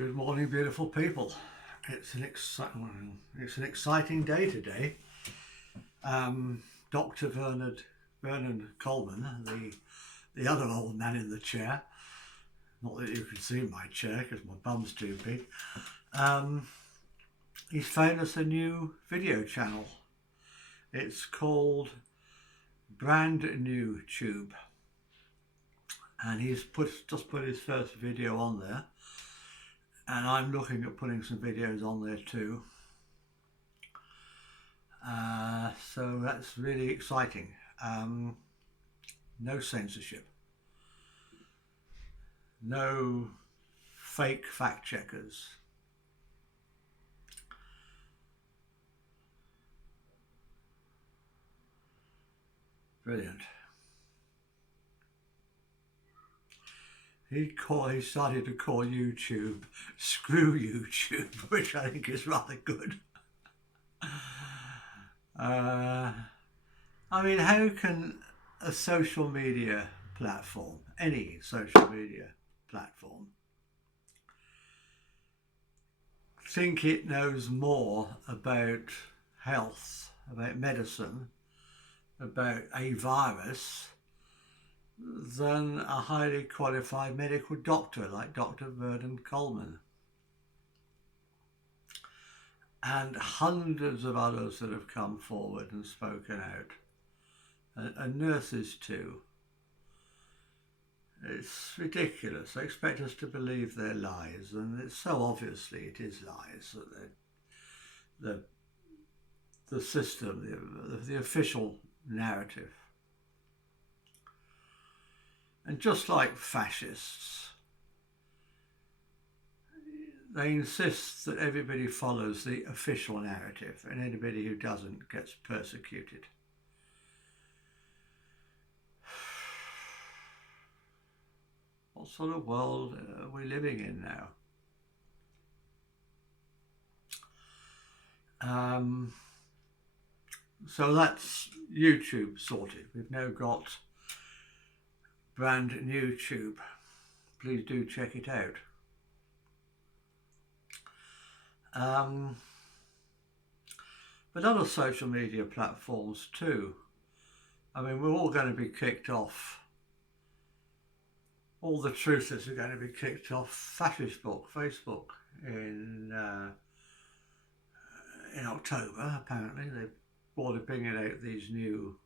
Good morning, beautiful people. It's an exciting day today. Dr. Vernon Coleman, the other old man in the chair, not that you can see my chair because my bum's too big, he's found us a new video channel. It's called Brand New Tube, and he's just put his first video on there. And I'm looking at putting some videos on there too. So that's really exciting. No censorship. No fake fact checkers. Brilliant. He started to call YouTube "Screw YouTube," which I think is rather good. I mean, how can a social media platform, any social media platform, think it knows more about health, about medicine, about a virus than a highly qualified medical doctor like Dr. Vernon Coleman and hundreds of others that have come forward and spoken out, and nurses too. It's ridiculous. They expect us to believe their lies, and it's so obviously it is lies that the system, the official narrative. And just like fascists, they insist that everybody follows the official narrative and anybody who doesn't gets persecuted. What sort of world are we living in now? So that's YouTube sorted. We've now got Brand New Tube. Please do check it out. But other social media platforms too. I mean, we're all going to be kicked off. All the truthers are going to be kicked off Facebook in October. Apparently, they're already bringing out these new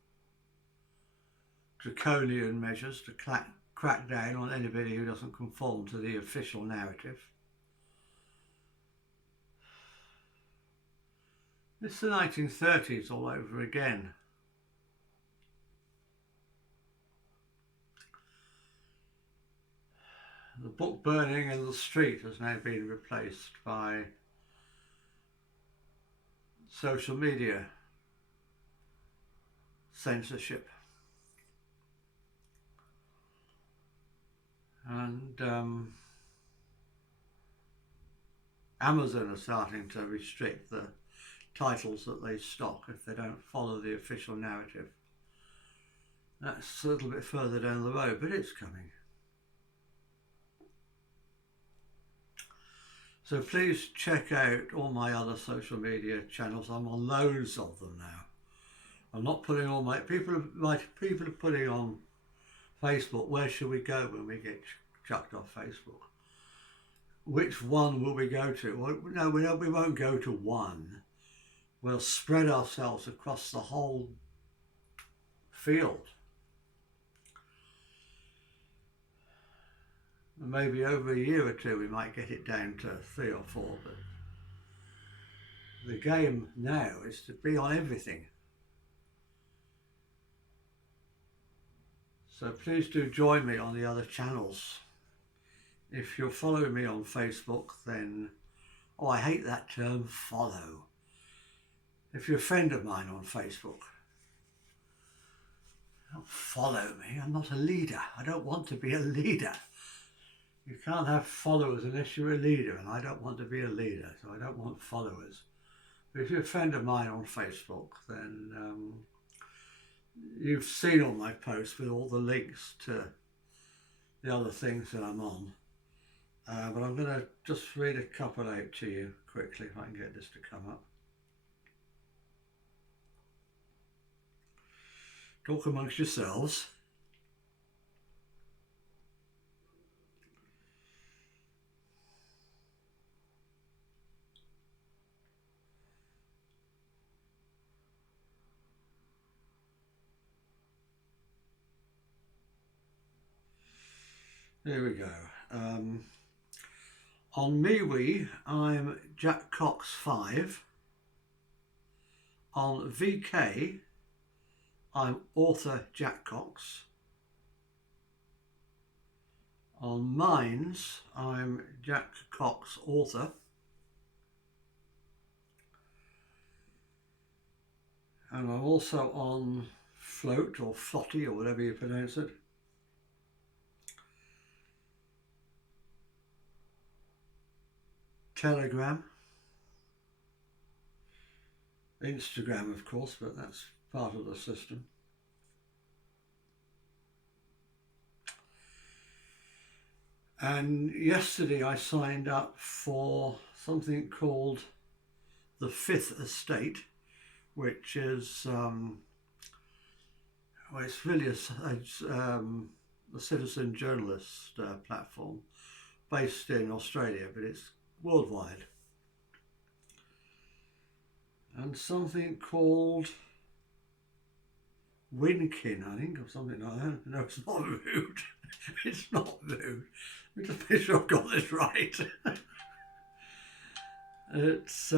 draconian measures to crack down on anybody who doesn't conform to the official narrative. It's the 1930s all over again. The book burning in the street has now been replaced by social media censorship. And Amazon are starting to restrict the titles that they stock if they don't follow the official narrative. That's a little bit further down the road, but it's coming. So please check out all my other social media channels. I'm on loads of them now. I'm not putting all my people are putting on Facebook. Where should we go when we get chucked off Facebook? Which one will we go to? Well, no, we won't go to one. We'll spread ourselves across the whole field. And maybe over a year or two we might get it down to 3 or 4, but the game now is to be on everything. So please do join me on the other channels. If you're following me on Facebook, then, oh, I hate that term, follow. If you're a friend of mine on Facebook, don't follow me. I'm not a leader. I don't want to be a leader. You can't have followers unless you're a leader, and I don't want to be a leader, so I don't want followers. But if you're a friend of mine on Facebook, then you've seen all my posts with all the links to the other things that I'm on. But I'm going to just read a couple out to you quickly if I can get this to come up. Talk amongst yourselves. There we go. On MeWe, I'm Jack Cox 5. On VK, I'm author Jack Cox. On Minds, I'm Jack Cox author. And I'm also on Float or Flotty or whatever you pronounce it. Telegram. Instagram, of course, but that's part of the system. And yesterday I signed up for something called the Fifth Estate, which is well, it's really a citizen journalist platform based in Australia, but it's worldwide. And something called Winkin, I think, or something like that. No, it's not Vood. It's not Vood. Let me just make sure I've got this right. It's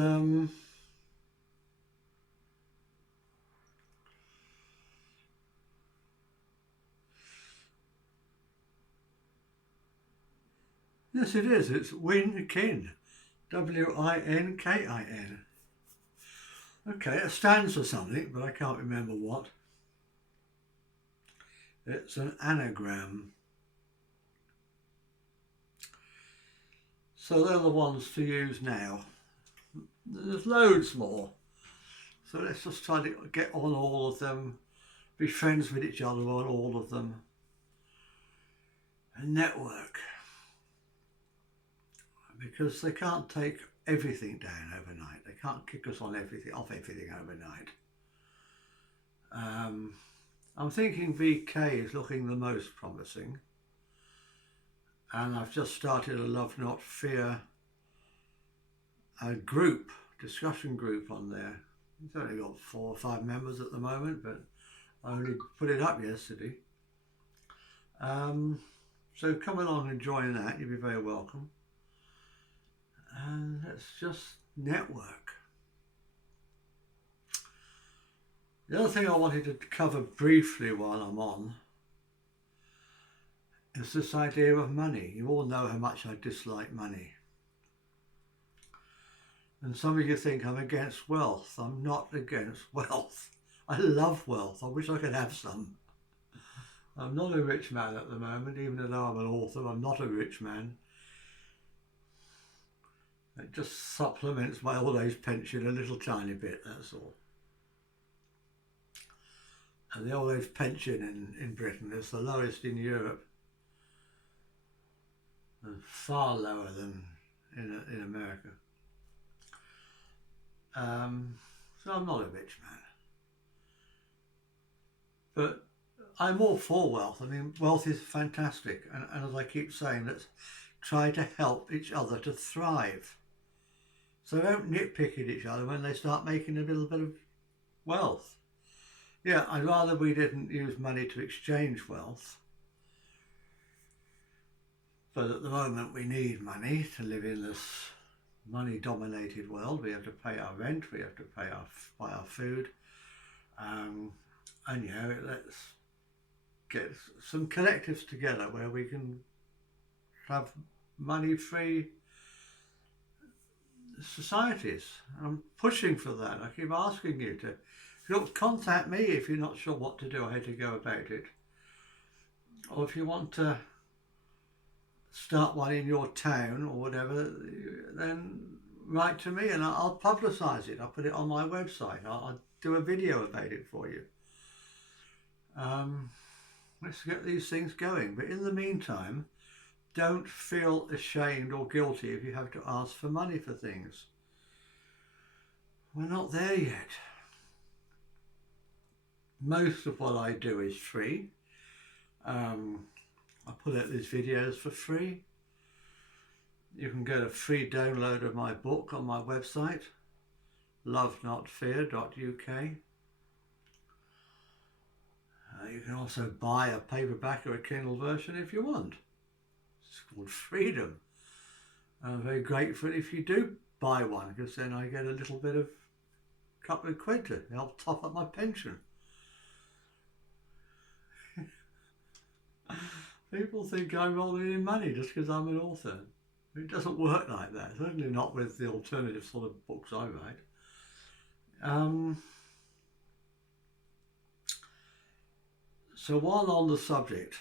yes, it is. It's Winkin. Winkin. Okay, it stands for something, but I can't remember what. It's an anagram. So they're the ones to use now. There's loads more. So let's just try to get on all of them, be friends with each other on all of them, and network. Because they can't take everything down overnight. They can't kick us off everything overnight. I'm thinking VK is looking the most promising. And I've just started a Love Not Fear discussion group on there. It's only got 4 or 5 members at the moment, but I only put it up yesterday. So come along and join that, you'll be very welcome. And let's just network. The other thing I wanted to cover briefly while I'm on is this idea of money. You all know how much I dislike money. And some of you think I'm against wealth. I'm not against wealth. I love wealth. I wish I could have some. I'm not a rich man at the moment, even though I'm an author. I'm not a rich man. It just supplements my old age pension a little tiny bit, that's all. And the old age pension in Britain is the lowest in Europe, and far lower than in America. So I'm not a rich man. But I'm all for wealth. I mean, wealth is fantastic. And as I keep saying, let's try to help each other to thrive. So don't nitpick at each other when they start making a little bit of wealth. Yeah, I'd rather we didn't use money to exchange wealth. But at the moment we need money to live in this money-dominated world. We have to pay our rent, we have to buy our food. And you know, let's get some collectives together where we can have money-free societies. I'm pushing for that. I keep asking you to contact me if you're not sure what to do or how to go about it. Or if you want to start one in your town or whatever, then write to me and I'll publicise it. I'll put it on my website. I'll do a video about it for you. Let's get these things going. But in the meantime, don't feel ashamed or guilty if you have to ask for money for things. We're not there yet. Most of what I do is free. I put out these videos for free. You can get a free download of my book on my website, lovenotfear.uk. You can also buy a paperback or a Kindle version if you want. It's called Freedom. I'm very grateful if you do buy one, because then I get a little bit of couple of quid to help top up my pension. People think I'm rolling in money just because I'm an author. It doesn't work like that, certainly not with the alternative sort of books I write. So while on the subject,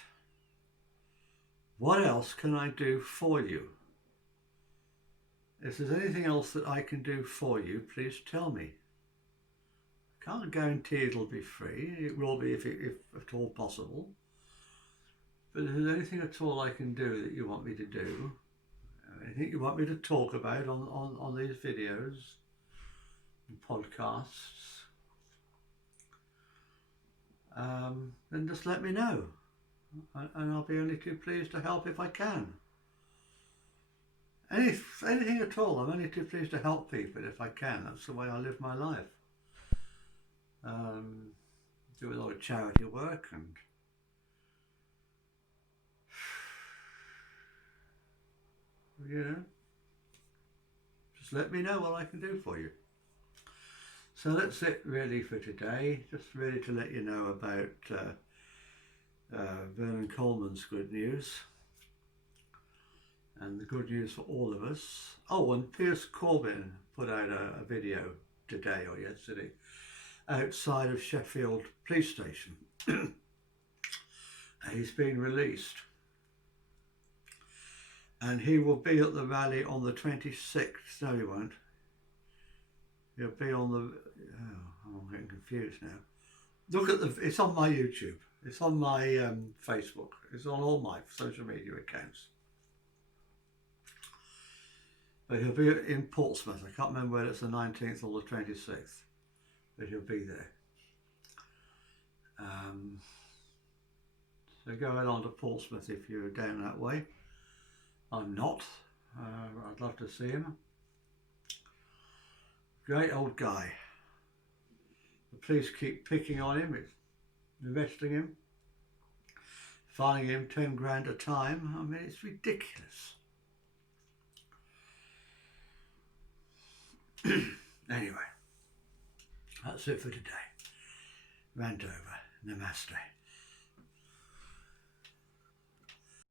what else can I do for you? If there's anything else that I can do for you, please tell me. I can't guarantee it'll be free. It will be if at all possible. But if there's anything at all I can do that you want me to do, anything you want me to talk about on these videos and podcasts, then just let me know. And I'll be only too pleased to help if I can. Anything at all, I'm only too pleased to help people if I can. That's the way I live my life. Do a lot of charity work, and you know, just let me know what I can do for you. So that's it really for today. Just really to let you know about Vernon Coleman's good news, and the good news for all of us. Oh, and Piers Corbyn put out a video today or yesterday outside of Sheffield police station. He's been released, and he will be at the rally on the 26th. No, he won't. He'll be on the... Oh, I'm getting confused now. Look at it's on my YouTube. It's on my Facebook. It's on all my social media accounts. But he'll be in Portsmouth. I can't remember whether it's the 19th or the 26th. But he'll be there. So go along to Portsmouth if you're down that way. I'm not. I'd love to see him. Great old guy. The police keep picking on him, arresting him, fining him 10 grand a time. I mean, it's ridiculous. Anyway, that's it for today. Rant over. Namaste.